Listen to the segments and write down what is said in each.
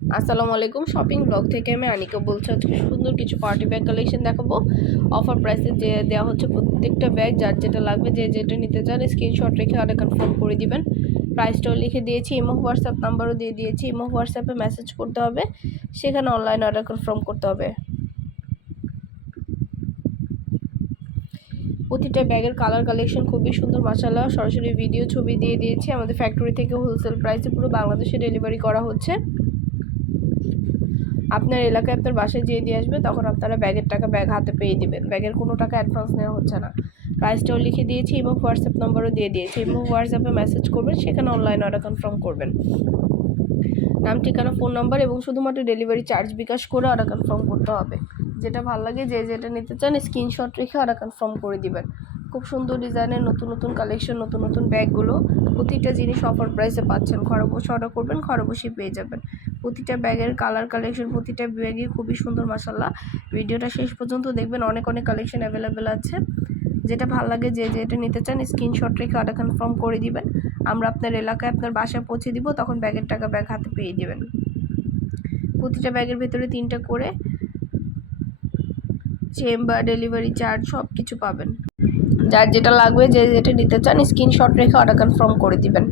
আসসালামু আলাইকুম, shopping blog থেকে আমি আনিকা বলছি। আজকে সুন্দর কিছু পার্টি ব্যাগ কালেকশন দেখাবো। অফার প্রাইসে যে দেওয়া হচ্ছে প্রত্যেকটা ব্যাগ, যার যেটা লাগবে, যে যেটা নিতে চান স্ক্রিনশট রেখে অর্ডার কনফার্ম করে দিবেন। প্রাইসটাও লিখে দিয়েছি, ইমো হোয়াটসঅ্যাপ নাম্বারও দিয়ে দিয়েছি। ইমো হোয়াটসঅ্যাপে মেসেজ করতে হবে, সেখানে অনলাইন অর্ডার কনফার্ম করতে হবে। প্রতিটা ব্যাগের কালার কালেকশন খুবই সুন্দর মাশাআল্লাহ। সরাসরি ভিডিও ছবি দিয়ে দিয়েছি। আমাদের ফ্যাক্টরি থেকে হোলসেল প্রাইসে পুরো বাংলাদেশে ডেলিভারি করা হচ্ছে। আপনার এলাকায় আপনার বাসায় যেয়ে দিয়ে আসবে, তখন আপনারা ব্যাগের টাকা ব্যাগ হাতে পেয়ে দিবেন। ব্যাগের কোনো টাকা অ্যাডভান্স নেওয়া হচ্ছে না। প্রাইসটাও লিখে দিয়েছি এবং হোয়াটসঅ্যাপ নম্বরও দিয়ে দিয়েছি। এবং হোয়াটসঅ্যাপে মেসেজ করবেন, সেখানে অনলাইন অর্ডার কনফার্ম করবেন। নাম, ঠিকানা, ফোন নাম্বার এবং শুধুমাত্র ডেলিভারি চার্জ বিকাশ করে অর্ডার কনফার্ম করতে হবে। যেটা ভালো লাগে, যে যেটা নিতে চান স্ক্রিনশট রেখে অর্ডার কনফার্ম করে দিবেন। খুব সুন্দর ডিজাইনের নতুন নতুন কালেকশন, নতুন নতুন ব্যাগগুলো প্রতিটা জিনিস অফার প্রাইসে পাচ্ছেন। ঘরে বসে অর্ডার করবেন, ঘরে বসেই পেয়ে যাবেন। প্রতিটা ব্যাগের কালার কালেকশন, প্রতিটা ব্যাগই খুবই সুন্দর মাশাআল্লাহ। ভিডিওটা শেষ পর্যন্ত দেখবেন, অনেক অনেক কালেকশন অ্যাভেলেবেল আছে। যেটা ভালো লাগে, যে যেটা নিতে চান স্ক্রিনশট রেখে অর্ডার কনফার্ম করে দিবেন। আমরা আপনার এলাকায় আপনার বাসায় পৌঁছে দিব, তখন ব্যাগের টাকা ব্যাগ হাতে পেয়ে দিবেন। প্রতিটা ব্যাগের ভেতরে 3টা করে চেম্বার, ডেলিভারি চার্জ সব কিছু পাবেন। যার যেটা লাগবে, যে যেটা নিতে চান স্ক্রিনশট রেখে অর্ডার কনফার্ম করে দিবেন।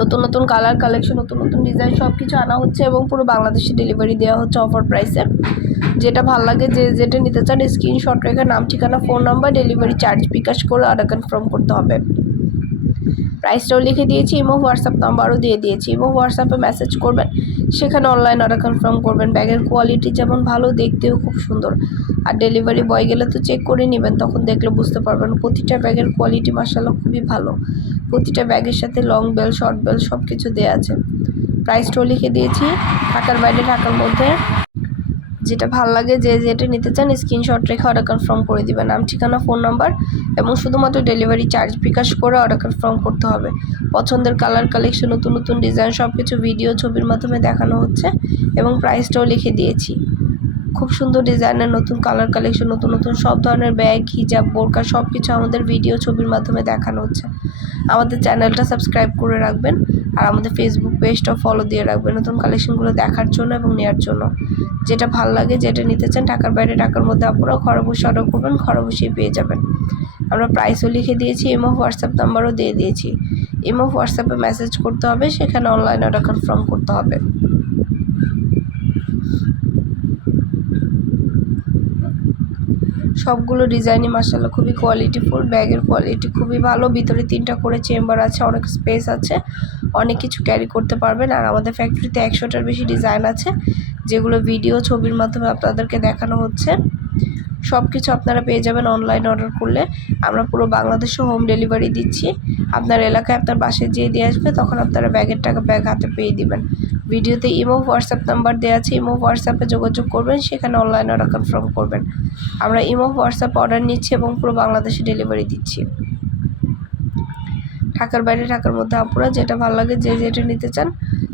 নতুন নতুন কালার কালেকশন, নতুন নতুন ডিজাইন সব কিছু আনা হচ্ছে এবং পুরো বাংলাদেশে ডেলিভারি দেওয়া হচ্ছে অফার প্রাইসে। যেটা ভালো লাগে, যে যেটা নিতে চান স্ক্রিনশট রেখে নাম, ঠিকানা, ফোন নাম্বার, ডেলিভারি চার্জ বিকাশ করে অর্ডার কনফার্ম করতে হবে। প্রাইসটাও লিখে দিয়েছি, ইমো হোয়াটসঅ্যাপ নাম্বারও দিয়ে দিয়েছি। ইমো হোয়াটসঅ্যাপে মেসেজ করবেন, সেখানে অনলাইন অর্ডার কনফার্ম করবেন। ব্যাগের কোয়ালিটি যেমন ভালো, দেখতেও খুব সুন্দর। আর ডেলিভারি বয় গেলে তো চেক করে নেবেন, তখন দেখলে বুঝতে পারবেন। প্রতিটা ব্যাগের কোয়ালিটি মাশাআল্লাহ খুবই ভালো। প্রতিটা ব্যাগের সাথে লং বেল, শর্ট বেল সব কিছু দেওয়া আছে। প্রাইসটাও লিখে দিয়েছি, ঢাকার বাইরে, ঢাকার মধ্যে। যেটা ভালো লাগে, যে যেটা নিতে চান স্ক্রিনশট রেখে অর্ডার কনফার্ম করে দিবেন। নাম, ঠিকানা, ফোন নাম্বার এবং শুধুমাত্র ডেলিভারি চার্জ বিকাশ করে অর্ডার কনফার্ম করতে হবে। পছন্দের কালার কালেকশন, নতুন নতুন ডিজাইন সব কিছু ভিডিও ছবির মাধ্যমে দেখানো হচ্ছে এবং প্রাইসটাও লিখে দিয়েছি। খুব সুন্দর ডিজাইনের নতুন কালার কালেকশন, নতুন নতুন সব ধরনের ব্যাগ, হিজাব, বোরকা সব কিছু আমাদের ভিডিও ছবির মাধ্যমে দেখানো হচ্ছে। আমাদের চ্যানেলটা সাবস্ক্রাইব করে রাখবেন আর আমাদের ফেসবুক পেজটা ফলো দিয়ে রাখবেন, নতুন কালেকশনগুলো দেখার জন্য এবং নেওয়ার জন্য। যেটা ভালো লাগে, যেটা নিতে চান ঢাকার বাইরে, ঢাকার মধ্যে আপনারা ঘরে বসে অর্ডার করবেন, ঘরে বসেই পেয়ে যাবেন। আমরা প্রাইসও লিখে দিয়েছি, ইমো হোয়াটসঅ্যাপ নাম্বারও দিয়ে দিয়েছি। ইমো হোয়াটসঅ্যাপে মেসেজ করতে হবে, সেখানে অনলাইন অর্ডার কনফার্ম করতে হবে। সবগুলো ডিজাইনই মাশাআল্লাহ খুবই কোয়ালিটিফুল। ব্যাগের কোয়ালিটি খুবই ভালো। ভিতরে 3টা করে চেম্বার আছে, অনেক স্পেস আছে, অনেক কিছু ক্যারি করতে পারবেন। আর আমাদের ফ্যাক্টরিতে 100টার বেশি ডিজাইন আছে, যেগুলো ভিডিও ছবির মাধ্যমে আপনাদেরকে দেখানো হচ্ছে। সব কিছু আপনারা পেয়ে যাবেন অনলাইন অর্ডার করলে। আমরা পুরো বাংলাদেশে হোম ডেলিভারি দিচ্ছি। আপনার এলাকায় আপনার বাসায় যেয়ে দিয়ে আসবে, তখন আপনারা ব্যাগের টাকা ব্যাগ হাতে পেয়ে দিবেন। ভিডিওতে ইমো হোয়াটসঅ্যাপ নাম্বার দেওয়া আছে, ইমো হোয়াটসঅ্যাপে যোগাযোগ করবেন, সেখানে অনলাইন অর্ডার কনফার্ম করবেন। আমরা ইমো হোয়াটসঅ্যাপ অর্ডার নিচ্ছি এবং পুরো বাংলাদেশে ডেলিভারি দিচ্ছি। ঢাকার বাইরে, ঢাকার মধ্যে আপুরা যেটা ভালো লাগে, যে যেটা নিতে চান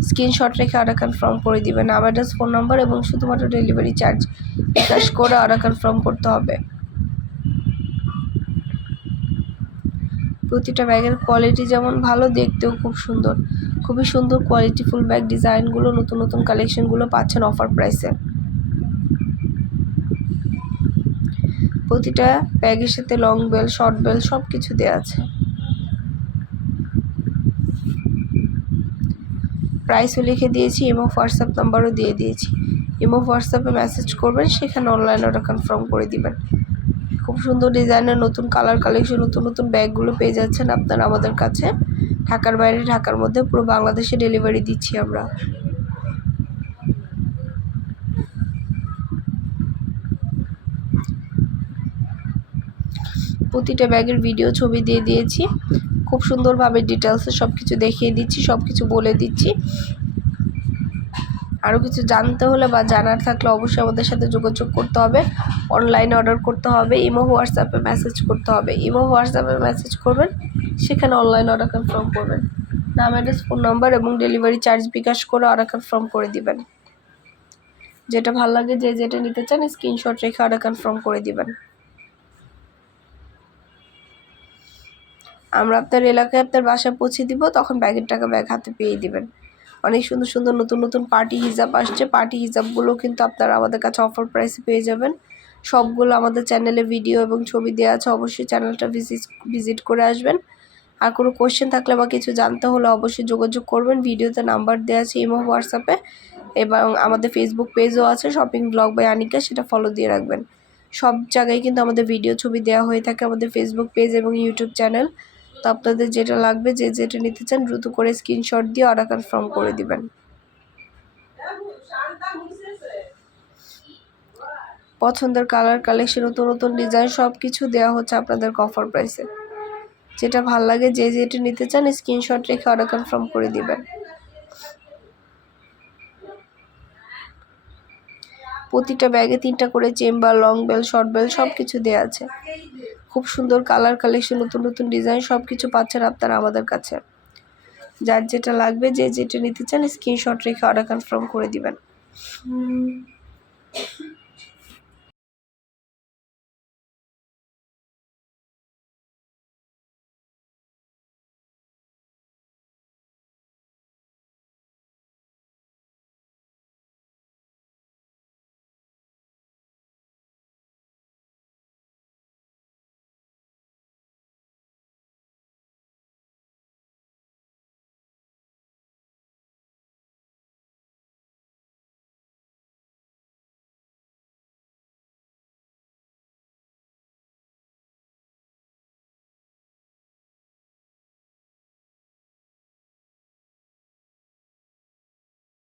স্ক্রিনশট রেখে অর্ডার কনফার্ম করে দিবেন। নাম, অ্যাড্রেস, ফোন নাম্বার এবং শুধুমাত্র ডেলিভারি চার্জ বিকাশ করে অর্ডার কনফার্ম করতে হবে। প্রতিটা ব্যাগের কোয়ালিটি যেমন ভালো, দেখতেও খুব সুন্দর। খুবই সুন্দর কোয়ালিটিফুল ব্যাগ ডিজাইনগুলো, নতুন নতুন কালেকশনগুলো পাচ্ছেন অফার প্রাইসে। প্রতিটা ব্যাগের সাথে লং বেল, শর্ট বেল সব কিছু দেওয়া আছে। প্রাইসও লিখে দিয়েছি এবং হোয়াটসঅ্যাপ নাম্বারও দিয়ে দিয়েছি। ইমো হোয়াটসঅ্যাপে মেসেজ করবেন, সেখানে অনলাইন অর্ডার কনফার্ম করে দিবেন। খুব সুন্দর ডিজাইনের নতুন কালার কালেকশন, নতুন নতুন ব্যাগগুলো পেয়ে যাচ্ছেন আপনারা আমাদের কাছে। ঢাকার বাইরে, ঢাকার মধ্যে পুরো বাংলাদেশে ডেলিভারি দিচ্ছি আমরা। প্রতিটা ব্যাগের ভিডিও ছবি দিয়ে দিয়েছি। খুব সুন্দরভাবে ডিটেলসে সব কিছু দেখিয়ে দিচ্ছি, সব কিছু বলে দিচ্ছি। আরও কিছু জানতে হলে বা জানার থাকলে অবশ্যই আমাদের সাথে যোগাযোগ করতে হবে। অনলাইনে অর্ডার করতে হবে, ইমো হোয়াটসঅ্যাপে মেসেজ করতে হবে। ইমো হোয়াটসঅ্যাপে মেসেজ করবেন, সেখানে অনলাইন অর্ডার কনফার্ম করবেন। নাম, অ্যাড্রেস, ফোন নাম্বার এবং ডেলিভারি চার্জ বিকাশ করে অর্ডার কনফার্ম করে দিবেন। যেটা ভালো লাগে, যে যেটা নিতে চান স্ক্রিনশট রেখে অর্ডার কনফার্ম করে দিবেন। আমরা আপনার এলাকায় আপনার বাসায় পৌঁছে দিব, তখন ব্যাগের টাকা ব্যাগ হাতে পেয়ে দিবেন। অনেক সুন্দর সুন্দর নতুন নতুন পার্টি হিজাব আসছে। পার্টি হিজাবগুলো কিন্তু আপনারা আমাদের কাছে অফার প্রাইসে পেয়ে যাবেন। সবগুলো আমাদের চ্যানেলে ভিডিও এবং ছবি দেওয়া আছে, অবশ্যই চ্যানেলটা ভিজিট করে আসবেন। আর কোনো কোয়েশ্চেন থাকলে বা কিছু জানতে হলে অবশ্যই যোগাযোগ করবেন। ভিডিওতে নাম্বার দেওয়া আছে ইমো, হোয়াটসঅ্যাপে, এবং আমাদের ফেসবুক পেজও আছে শপিং ব্লগ বাই আনিকা, সেটা ফলো দিয়ে রাখবেন। সব জায়গায় কিন্তু আমাদের ভিডিও ছবি দেওয়া হয়ে থাকে, আমাদের ফেসবুক পেজ এবং ইউটিউব চ্যানেল। তো আপনাদের যেটা লাগবে, যে যেটা নিতে চান, দ্রুত করে স্ক্রিনশট দিয়ে অর্ডার কনফার্ম করে দিবেন। পছন্দের কালার, কালেকশন, নতুন নতুন ডিজাইন সব কিছু দেওয়া হচ্ছে আপনাদের অফার প্রাইসে। যেটা ভাল লাগে, যে যেটা নিতে চান, স্ক্রিনশট রেখে অর্ডার কনফার্ম করে দিবেন। প্রতিটা ব্যাগে 3টা করে chamber, long bell, short bell সব কিছু দেওয়া আছে। খুব সুন্দর কালার, কালেকশন, নতুন নতুন ডিজাইন সব কিছু পাচ্ছেন আপনারা আমাদের কাছে। যার যেটা লাগবে, যে যেটা নিতে চান, স্ক্রিনশট রেখে অর্ডার কনফার্ম করে দিবেন।